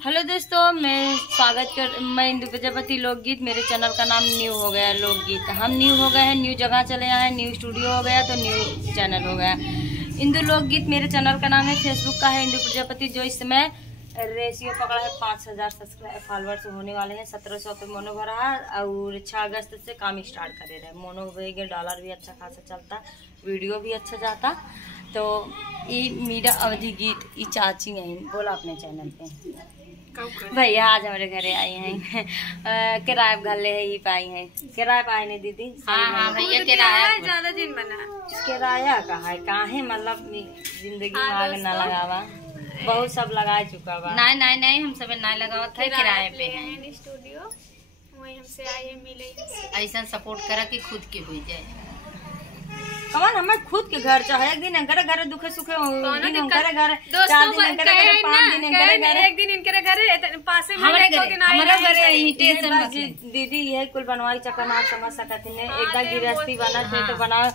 Hello दोस्तों, मैं इंदु प्रजापति लोकगीत। मेरे चैनल का नाम न्यू हो गया लोकगीत। हम न्यू हो गए हैं, न्यू जगह चले आए हैं, न्यू स्टूडियो हो गया तो न्यू चैनल हो गया। इंदु लोकगीत मेरे चैनल का नाम है। फेसबुक का है इंदु प्रजापति, जो इस समय रेशियो पकड़ा है 5000 सब्सक्राइबर फॉलोअर्स होने वाले हैं। 1700 पे मोनो भरा है और 6 अगस्त से काम स्टार्ट करे रहे। मोनो भरेंगे, डॉलर भी अच्छा खासा चलता, वीडियो भी अच्छा जाता। तो ये मेरा अवधि गीत ये चाची है, बोला अपने चैनल पे। भैया आज हमारे घरे आई हैं, किराया घर ले ही पाई हैं। किराया पाए नहीं दीदी? हाँ भैया किराया ज्यादा दिन बना। किराया कहाँ है मतलब जिंदगी में आग न लगावा, बहुत सब लगा चुका बा। नहीं हम सब नहीं लगावा था, किराए पे हैं स्टूडियो, वही हमसे आए मिले। ऐसा सपोर्ट करा कि खुद के हो जाए। कमान हमें खुद के घर चाहे एक दिन अंकरे घर दुखे सुखे दिन अंकरे घर 4 दिन अंकरे घर 5 दिन अंकरे घर एक दिन इनके घरे पासे में हमारे घरे दीदी यही कुल बनवाई चक्कर में आप समझ सकते हैं। एकदम गिरस्ती बना थे तो बना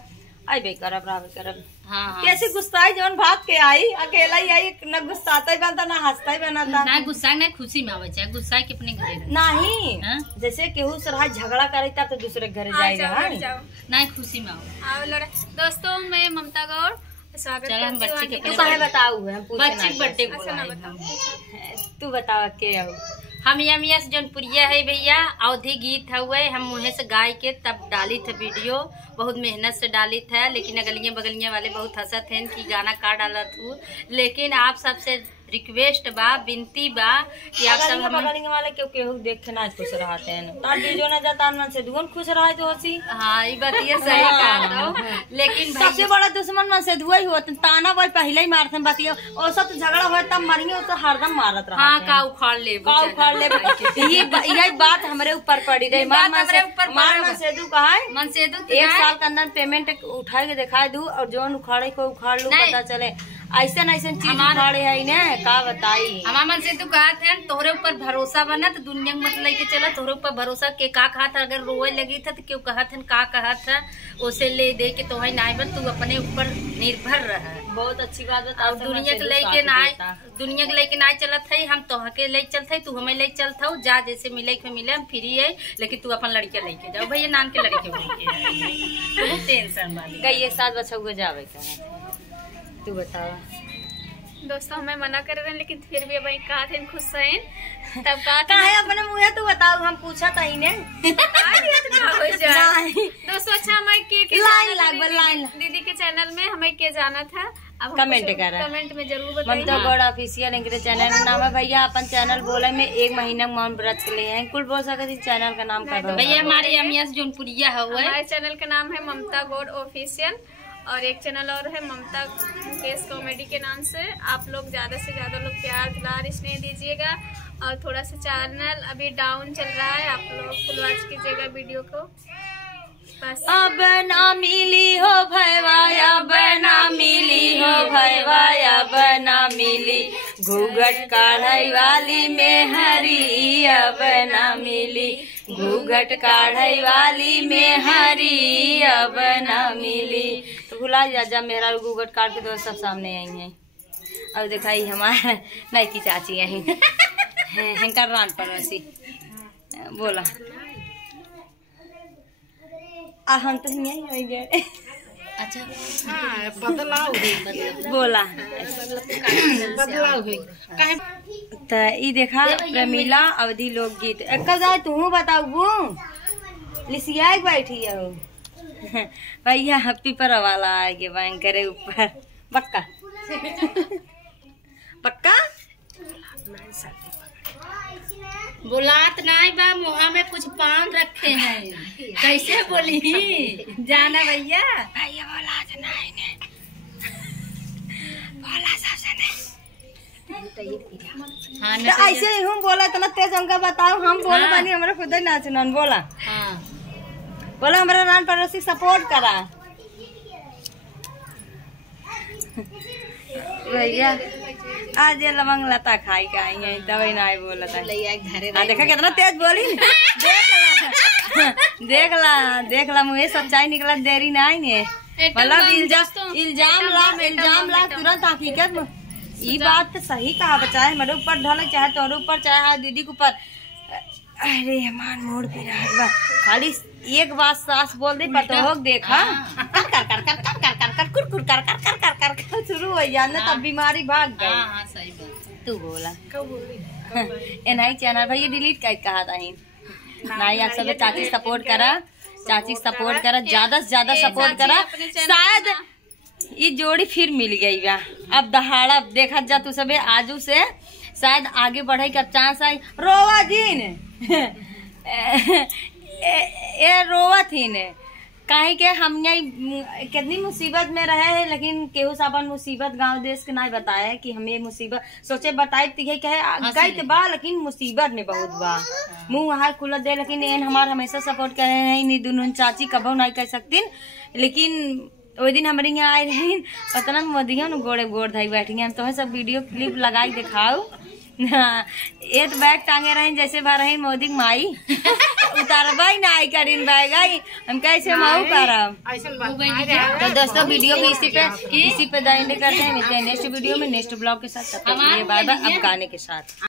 आई बे करब रावे करब। हाँ। कैसी गुस्साई जौन भाग के आई, अकेला ही आई, न गुस्साता ही बनता ना हंसता ही बनता। ना गुस्सा ना खुशी में आवे चाहे गुस्सा के अपने घरे नहीं जैसे केहू सराय झगड़ा करे तब तो दूसरे घर जाए रहा ना खुशी में आओ। दोस्तों मैं ममता गौड़ स्वागत हम बच्चे के बताऊ है बच्चे बर्थडे तू बताओ के हो। हम यमिया से जौनपुरिया है भैया, अवधि गीत हुए। हम मुँह से गाय के तब डाली थे वीडियो, बहुत मेहनत से डाली था। लेकिन अगलियाँ बगलियाँ वाले बहुत हंसत हैं कि गाना का डाला तू। लेकिन आप सबसे रिक्वेस्ट बा, विनती बा कि आप सब बगलियाँ वाले क्यों केहू देख के ना खुश रहते हैं। तार वीडियो ना जाता मन से दुगन खुश रहा तो हंसी। हाँ ये बात ये सही कहा दो। लेकिन सबसे बड़ा दुश्मन मन से दुआ ही होता, ताना भाई पहले ही मारते बतिया और सब झगड़ा हो तब मरिए तो हरदम मारत रहा। हाँ का उखाड़ ले यही बात हमारे ऊपर पड़ी रही। मन से दू कहा मन से 1 साल के अंदर पेमेंट उठा के दिखा दू और जो उखाड़े को उखाड़ लू, पता चले ऐसा चीज उखाड़े है ना का बताई। हमारा मन से तू कहा थे तोहरे ऊपर भरोसा बना तो दुनिया में मत लेके चला। तोहरे ऊपर भरोसा के का कहा था, अगर रोए लगी था तो क्यों कहा था का कहा था, उसे ले दे के तो नहीं बन तू अपने ऊपर निर्भर रहा। बहुत अच्छी बात बता। दुनिया के लेके ना चलत है, हम तोह के ले चलते है, तू हमें ले चलता हो। जा जैसे मिले के मिले, हम फ्री है, लेकिन तू अपन लड़के लेके जाओ भैया, नान के लड़के बहुत टेंशन वाली ये 7 बच्चा हुए जावे तू बतावा। दोस्तों हमें मना कर रहे हैं, लेकिन फिर भी भाई कहा थे खुश हैं तब कहा है अपने मुँह तू बताओ, हम पूछा था ही ने। दोस्तों अच्छा हमारे के दीदी के चैनल में हमें के जाना था, अब कमेंट में जरूर बताइए। ममता गौड़ ऑफिशियल इनके चैनल का नाम है भैया। अपन चैनल बोले में 1 महीना मौन व्रत के लिए हैं, कुल बोल सकते चैनल का नाम का भैया। हमारे अमिया जौनपुरिया हुआ है, हमारे चैनल का नाम है ममता गौड़ ऑफिशियल, और एक चैनल और है ममता मुकेश कॉमेडी के नाम से। आप लोग ज्यादा से ज्यादा लोग प्यार दुलार स्नेह दीजिएगा। और थोड़ा सा चैनल अभी डाउन चल रहा है, आप लोग फुल वॉच कीजिएगा वीडियो को बस। अब ना मिली हो भैया, बना मिली हो भैया, बना मिली घूघट काढ़ाई वाली में हरी, अब ना मिली घूघट काढ़ाई वाली में हरी, अब ना मिली। तो भुला जा मेरा घूघट काट के तो सब सामने आई हैं। अब दिखाई हमारा नई की चाची आई हैंकर रान पड़ोसी बोला हम तो यही गए। अच्छा बदलाव बोला तो ये देखा प्रमीला अवधि लोकगीत जाए तू बताऊ लिसिया बैठी हो भैया पीपर वाला आएगे बैंक करे ऊपर पक्का पक्का बुलात नहीं बा, मुँह में कुछ पान रखे हैं, कैसे बोली जाना भैया। भैया बोला नहीं ने बोला सबसे नहीं। हाँ तो ऐसे ही हम बोला इतना तेज हमका बताओ, हम बोले बनी हमारा खुद ही नाच नन बोला। हाँ बोला हमारा रान पड़ोसी सपोर्ट करा भैया। आज ये लवंग लता खाई का आई है तभी ना बोला था। देखा कितना तेज बोली। देख ला मुझे सच्चाई निकला देरी ना आई ने मतलब इल्जाम ला तुरंत हकीकत ये बात तो सही कहा बच्चा है, हमारे ऊपर ढल चाहे तोरे ऊपर चाहे दीदी के ऊपर। अरे हमार मोड़ पे रहा खाली एक बात सास बोल दे पता हो देखा कर कर कर कर कर कर कर कुरकुर कर कर कर कर कर कर शुरू हो जाना तब बीमारी भाग गई। हाँ सही बात। तू बोला नहीं चैनल भाई डिलीट कर कहा था नहीं। आप सब चाची सपोर्ट करा, चाची सपोर्ट करा, ज्यादा से ज्यादा सपोर्ट करा। शायद ये जोड़ी फिर मिल गई बा, अब दहाड़ा देखा जा तू सबे आजू से शायद आगे बढ़े का चांस आई। रोवा दिन ए रोवा थी ने काहे के हम यहाँ कितनी मुसीबत में रहे हैं, लेकिन केहू साबन मुसीबत गांव देश के नहीं बताया कि हमें मुसीबत सोचे बताए गई तो बा, लेकिन मुसीबत में बहुत बा। मुंह वहाँ खुला दे, लेकिन एन हमार हमेशा सपोर्ट करे नहीं दोनों चाची कबो नहीं कर सकती। लेकिन वो दिन हमारे यहाँ आए रही पता मोदिया न गोड़े गोड़ धाई बैठी हम तो सब वीडियो क्लिप लगाई दिखाओ। एक बैग टांगे रहे जैसे भर रही मोदी माई उतारबा ना आई करीन बैग आई हम कैसे माऊ करब। तो दोस्तों वीडियो भी इसी पे दाइंडे करते हैं। मिलते हैं नेक्स्ट वीडियो में नेक्स्ट ब्लॉग के साथ। Bye bye. अब गाने के साथ।